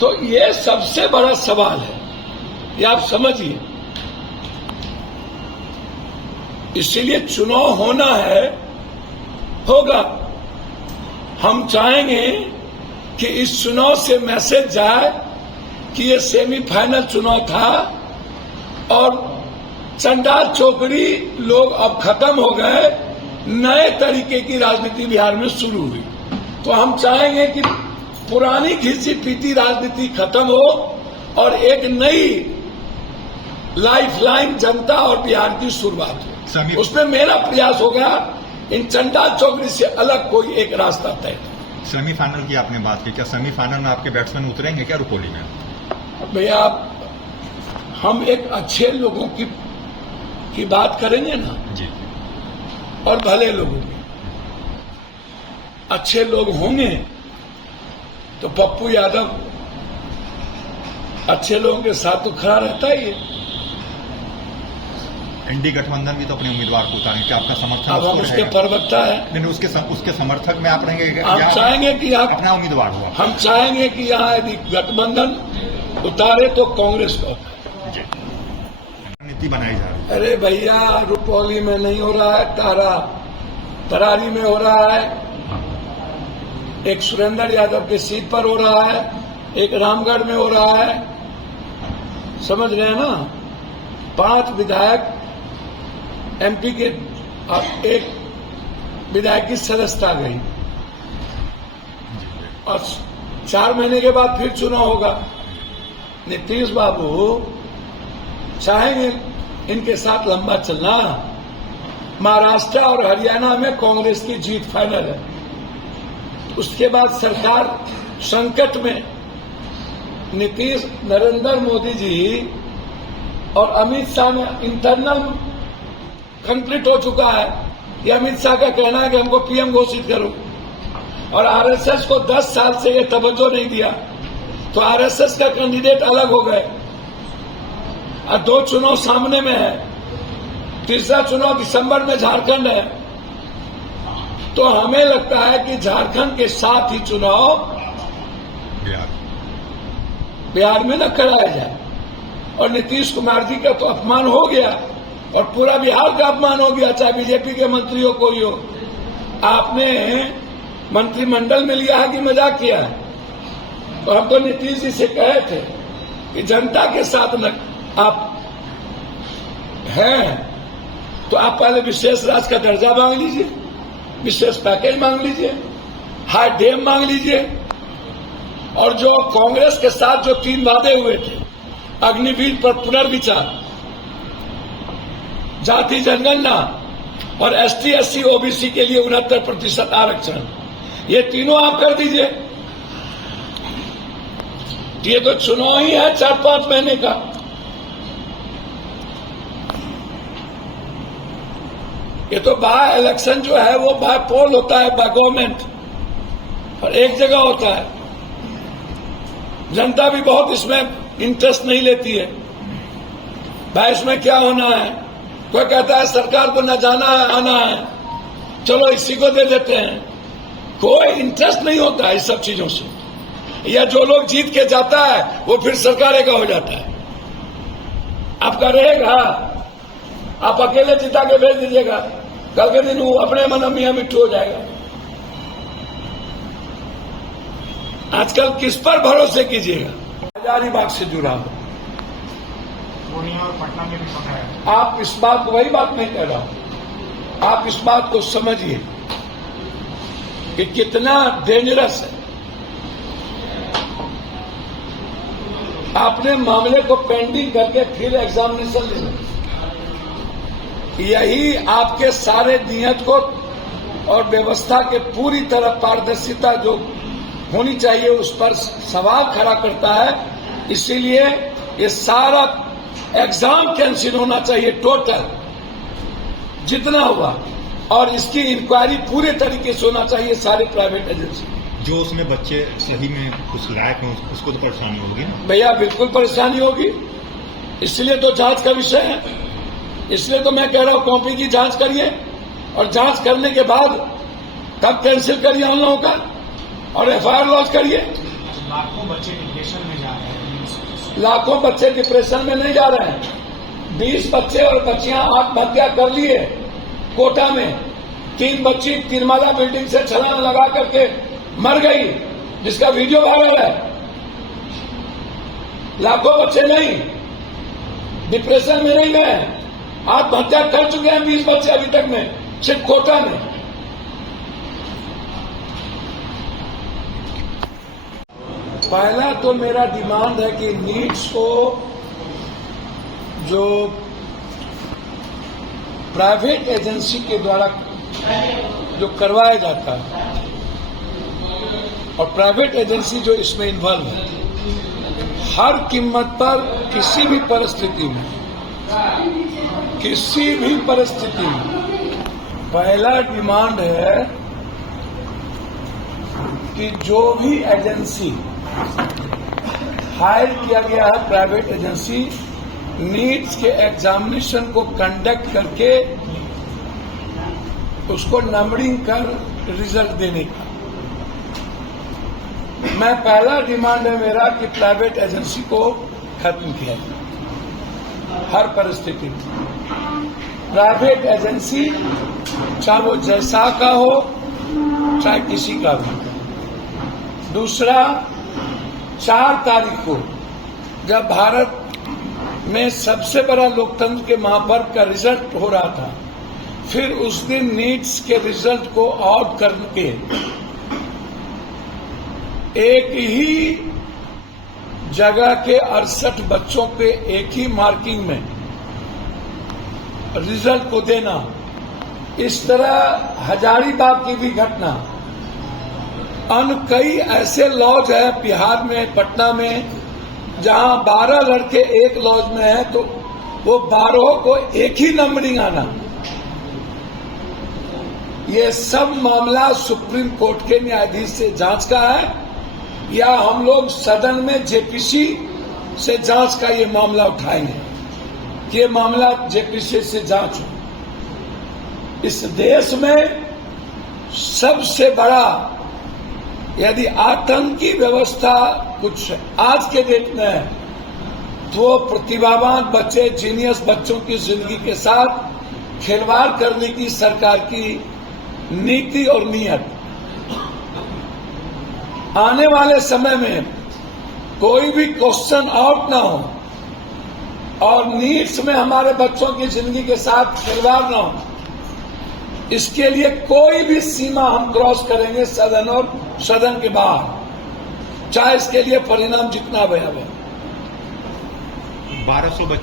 तो ये सबसे बड़ा सवाल है, ये आप समझिए। इसीलिए चुनाव होना है, होगा। हम चाहेंगे कि इस चुनाव से मैसेज जाए कि ये सेमीफाइनल चुनाव था और चंडाल चौकड़ी लोग अब खत्म हो गए, नए तरीके की राजनीति बिहार में शुरू हुई। तो हम चाहेंगे कि पुरानी घिसी पीटी राजनीति खत्म हो और एक नई लाइफलाइन जनता और बिहार की शुरुआत हो। उसमें मेरा प्रयास होगा इन चंडाल चौकड़ी से अलग कोई एक रास्ता तय। सेमीफाइनल की आपने बात की, क्या सेमीफाइनल में आपके बैट्समैन उतरेंगे क्या रुपौली में? भैया हम एक अच्छे लोगों की बात करेंगे ना जी, और भले लोगों की। अच्छे लोग होंगे तो पप्पू यादव अच्छे लोगों के साथ तो खड़ा रहता ही है। एनडीए गठबंधन भी तो अपने उम्मीदवार को उतारेंगे, क्या आपका समर्थन? अब हम उसके प्रवक्ता है। नहीं, उसके समर्थक में आप रहेंगे? हम चाहेंगे कि आप अपना उम्मीदवार हुआ, हम चाहेंगे कि यहाँ यदि गठबंधन उतारे तो कांग्रेस को नीति बनाई जा रही है। अरे भैया रुपौली में नहीं हो रहा है, तरारी में हो रहा है, एक सुरेंद्र यादव की सीट पर हो रहा है, एक रामगढ़ में हो रहा है। समझ रहे हैं ना? 5 विधायक एमपी के और एक विधायक की सदस्यता गई और 4 महीने के बाद फिर चुनाव होगा। नीतीश बाबू चाहेंगे इनके साथ लंबा चलना। महाराष्ट्र और हरियाणा में कांग्रेस की जीत फाइनल है। उसके बाद सरकार संकट में। नीतीश, नरेंद्र मोदी जी और अमित शाह में इंटरनल कंफ्लिक्ट हो चुका है। ये अमित शाह का कहना है कि हमको पीएम घोषित करो, और आरएसएस को 10 साल से ये तवज्जो नहीं दिया, तो आरएसएस का कैंडिडेट अलग हो गए और 2 चुनाव सामने में है। तीसरा चुनाव दिसंबर में झारखंड है। तो हमें लगता है कि झारखंड के साथ ही चुनाव बिहार में न कराया जाए। और नीतीश कुमार जी का तो अपमान हो गया और पूरा बिहार का अपमान हो गया, चाहे बीजेपी के मंत्रियों को ही हो। आपने मंत्रिमंडल में लिया है कि मजाक किया है? तो हम तो नीतीश जी से कहे थे कि जनता के साथ न आप हैं तो आप पहले विशेष राज्य का दर्जा मांग लीजिए, विशेष पैकेज मांग लीजिए, हाई डैम मांग लीजिए, और जो कांग्रेस के साथ जो 3 वादे हुए थे, अग्निवीर पर पुनर्विचार, जाति जनगणना और एसटी एससी ओबीसी के लिए 69% आरक्षण, ये तीनों आप कर दीजिए। ये तो चुनाव ही है 4-5 महीने का। ये तो बाय इलेक्शन जो है वो बाय पोल होता है, बाय गवर्नमेंट, और एक जगह होता है। जनता भी बहुत इसमें इंटरेस्ट नहीं लेती है। भाई इसमें क्या होना है? कोई कहता है सरकार को न जाना है, आना है, चलो इसी को दे देते हैं। कोई इंटरेस्ट नहीं होता है इस सब चीजों से। या जो लोग जीत के जाता है वो फिर सरकार का हो जाता है। आपका रहेगा, आप अकेले जिता के भेज दीजिएगा, कल के दिन वो अपने मन मियां मिट्टू हो जाएगा। आजकल किस पर भरोसे कीजिएगा? हजारीबाग से जुड़ा हो, और पटना में भी होना है। आप इस बात को, वही बात नहीं कह रहा हूं, आप इस बात को समझिए कि कितना डेंजरस है। आपने मामले को पेंडिंग करके फिर एग्जामिनेशन लेना, यही आपके सारे नियत को और व्यवस्था के पूरी तरह पारदर्शिता जो होनी चाहिए उस पर सवाल खड़ा करता है। इसीलिए ये सारा एग्जाम कैंसिल होना चाहिए, टोटल जितना हुआ, और इसकी इंक्वायरी पूरे तरीके से होना चाहिए सारे प्राइवेट एजेंसी। जो उसमें बच्चे सही में कुछ लायक हों उसको तो परेशानी होगी ना? भैया बिल्कुल परेशानी होगी, इसलिए तो जांच का विषय है। इसलिए तो मैं कह रहा हूं कॉपी की जांच करिए, और जांच करने के बाद तब कैंसिल करिए उन लोगों का और एफआईआर लॉन्च करिए। लाखों बच्चे डिप्रेशन में जा रहे हैं। लाखों बच्चे डिप्रेशन में नहीं जा रहे हैं। 20 बच्चे और बच्चियां आत्महत्या कर लिए कोटा में। 3 बच्ची तिरमाला बिल्डिंग से छलांग लगा करके मर गई, जिसका वीडियो वायरल है। लाखों बच्चे नहीं, डिप्रेशन में नहीं गए, आत्महत्या कर चुके हैं 20 बच्चे अभी तक में, सिर्फ कोटा में। पहला तो मेरा डिमांड है कि नीट्स को जो प्राइवेट एजेंसी के द्वारा जो करवाया जाता है, और प्राइवेट एजेंसी जो इसमें इन्वॉल्व है, हर कीमत पर किसी भी परिस्थिति में पहला डिमांड है कि जो भी एजेंसी हायर किया गया है, प्राइवेट एजेंसी, नीट्स के एग्जामिनेशन को कंडक्ट करके उसको नंबरिंग कर रिजल्ट देने का। मैं पहला डिमांड है मेरा कि प्राइवेट एजेंसी को खत्म किया जाए हर परिस्थिति में। प्राइवेट एजेंसी चाहे वो जैसा का हो, चाहे किसी का भी। दूसरा, 4 तारीख को जब भारत में सबसे बड़ा लोकतंत्र के महापर्व का रिजल्ट हो रहा था, फिर उस दिन नीट्स के रिजल्ट को आउट करके एक ही जगह के 68 बच्चों पे एक ही मार्किंग में रिजल्ट को देना, इस तरह हजारीबाग की भी घटना, अन्य कई ऐसे लॉज है बिहार में, पटना में, जहां 12 लड़के एक लॉज में हैं तो वो 12 को एक ही नंबरिंग आना। ये सब मामला सुप्रीम कोर्ट के न्यायाधीश से जांच का है, या हम लोग सदन में जेपीसी से जांच का ये मामला उठाएंगे कि ये मामला जेपीसी से जांच हो। इस देश में सबसे बड़ा यदि आतंकी व्यवस्था कुछ आज के डेट में है, तो प्रतिभावान बच्चे, जीनियस बच्चों की जिंदगी के साथ खिलवाड़ करने की सरकार की नीति और नीयत। आने वाले समय में कोई भी क्वेश्चन आउट ना हो और नीट्स में हमारे बच्चों की जिंदगी के साथ खिलवाड़ ना हो, इसके लिए कोई भी सीमा हम क्रॉस करेंगे सदन और सदन के बाहर, चाहे इसके लिए परिणाम जितना भयावह। 1200 बच्चे